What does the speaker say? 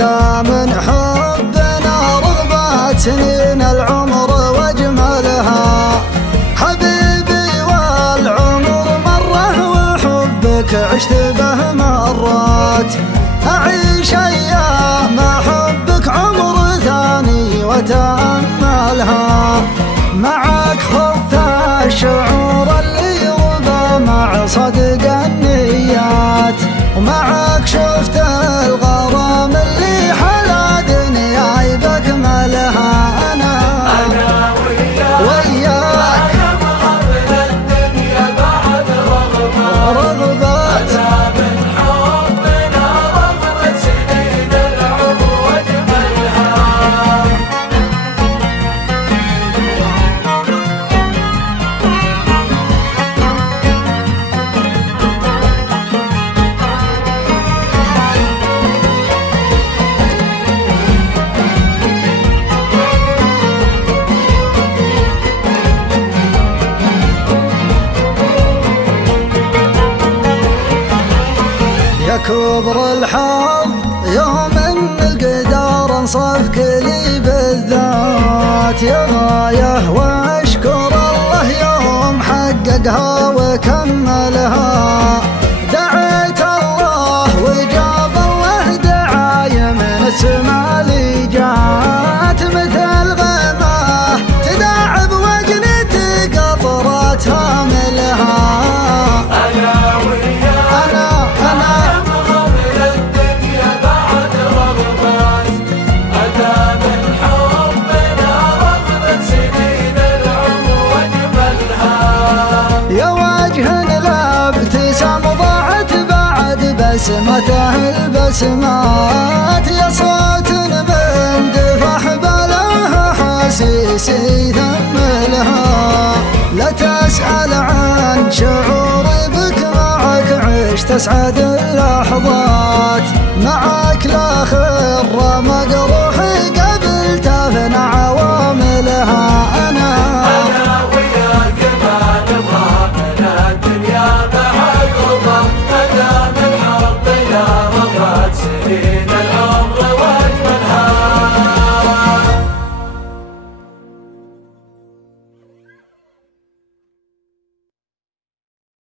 من حبنا رغبات سنين العمر واجملها. حبيبي والعمر مره وحبك عشت به مرات، أعيش أيام حبك عمر ثاني وتأملها. معك خذت الشعور اللي يربى مع صدق النيات، ومعك شفت الغرام اللي حلا دنياي بكملها. أنا وياك من الدنيا بعد رغبات، من حبنا رغبة سنين العمر واجملها. كبر الحظ يوم ان القدر انصفك لي بالذات، يا غايه واشكر الله يوم حققها وكملها. دعيت الله وجاب الله دعايه من السما لي جات، مثل غماه تداعب وجنتي قطرات هاملها. بسمته البسمات، يا صوت بندفح بلاها حسيسي ثملها. لا تسأل عن شعوري بك معك عشت أسعد اللحظات، معك لا خر مقر